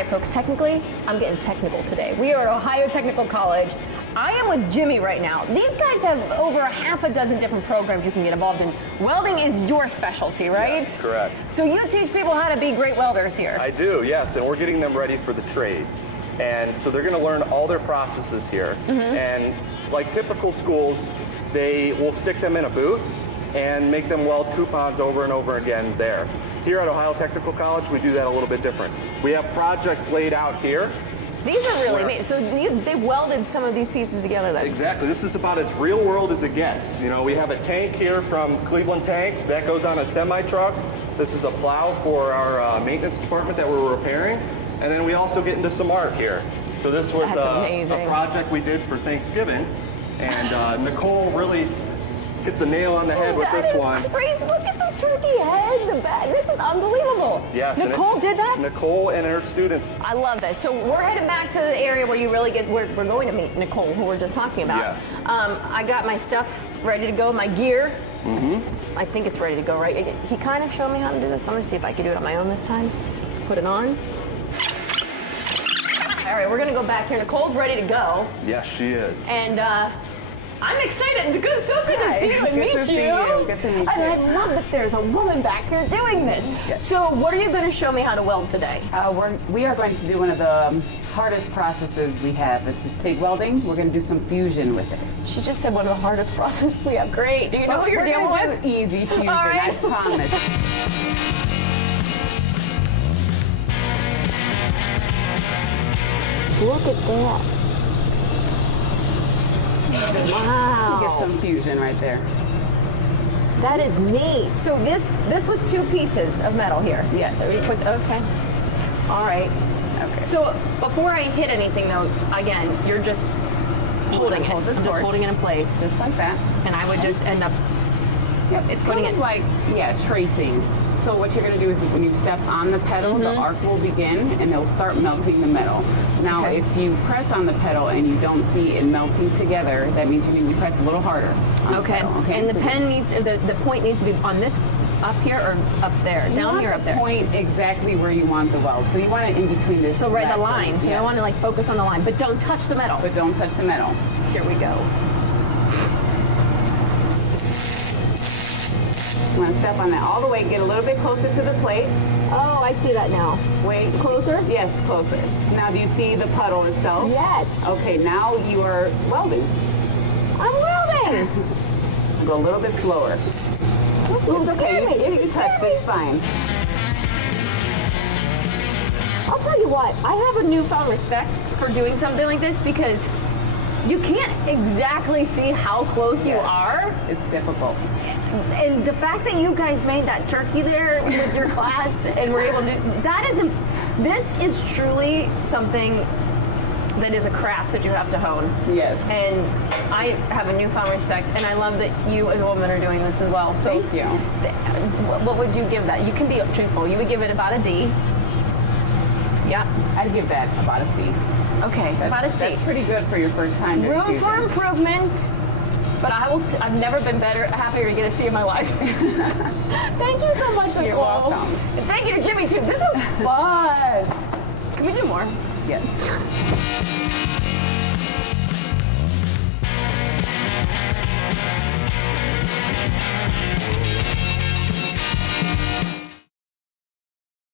right, folks, technically, I'm getting technical today. We are at Ohio Technical College. I am with Jimmy right now. These guys have over half a dozen different programs you can get involved in. Welding is your specialty, right? Yes, correct. So you teach people how to be great welders here. I do, yes, and we're getting them ready for the trades. And so they're going to learn all their processes here. And like typical schools, they will stick them in a booth and make them weld coupons over and over again there. Here at Ohio Technical College, we do that a little bit different. We have projects laid out here. These are really neat. So they welded some of these pieces together then? Exactly. This is about as real world as it gets. You know, we have a tank here from Cleveland Tank that goes on a semi-truck. This is a plow for our maintenance department that we're repairing. And then we also get into some art here. So this was a project we did for Thanksgiving. And Nicole really hit the nail on the head with this one. Crazy. Look at the turkey head, the bag. This is unbelievable. Yes. Nicole did that? Nicole and her students. I love this. So we're headed back to the area where you really get, we're going to meet Nicole, who we're just talking about. Yes. I got my stuff ready to go, my gear. I think it's ready to go, right? He kind of showed me how to do this. I'm gonna see if I can do it on my own this time. Put it on. All right, we're gonna go back here. Nicole's ready to go. Yes, she is. And I'm excited. It's so good to see you and meet you. Good to meet you. And I love that there's a woman back here doing this. Yes. So what are you going to show me how to weld today? We are going to do one of the hardest processes we have, which is TIG welding. We're going to do some fusion with it. She just said one of the hardest processes we have. Great. Do you know who you're dealing with? Easy fusion, All right. I promise. Look at that. Wow. Get some fusion right there. That is neat. So this was 2 pieces of metal here. Yes. That we put, okay. All right. Okay. So before I hit anything though, again, you're just holding it. Hold it I'm just forward. holding it in place. Just like that. And I would just end up Yep, it's putting kind it of like, tracing. So what you're going to do is when you step on the pedal, the arc will begin and it'll start melting the metal. Now, if you press on the pedal and you don't see it melting together, that means you need to press a little harder on the pedal. Okay. And the pen needs, the point needs to be on this, up here or up there? Down here or up there? Point exactly where you want the weld. So you want it in between this. So right the line. So I want to like focus on the line, but don't touch the metal. But don't touch the metal. Here we go. You want to step on that all the way, get a little bit closer to the plate. Oh, I see that now. Wait. Closer? Yes, closer. Now do you see the puddle itself? Yes. Okay, now you are welding. I'm welding. Go a little bit slower. Don't It's scare me. okay, you touched it, it's fine. I'll tell you what, I have a newfound respect for doing something like this because you can't exactly see how close you are. It's difficult. And the fact that you guys made that turkey there with your class and were able to, this is truly something that is a craft that you have to hone. Yes. And I have a newfound respect, and I love that you as a woman are doing this as well. So Thank you. What would you give that? You can be truthful. You would give it about a D. Yeah. I'd give that about a C. Okay, about a C. That's pretty good for your first time. Room for improvement, but I've never been happier to get a C in my life. Thank you so much, Nicole. You're welcome. And thank you to Jimmy too. This was fun. Can we do more? Yes.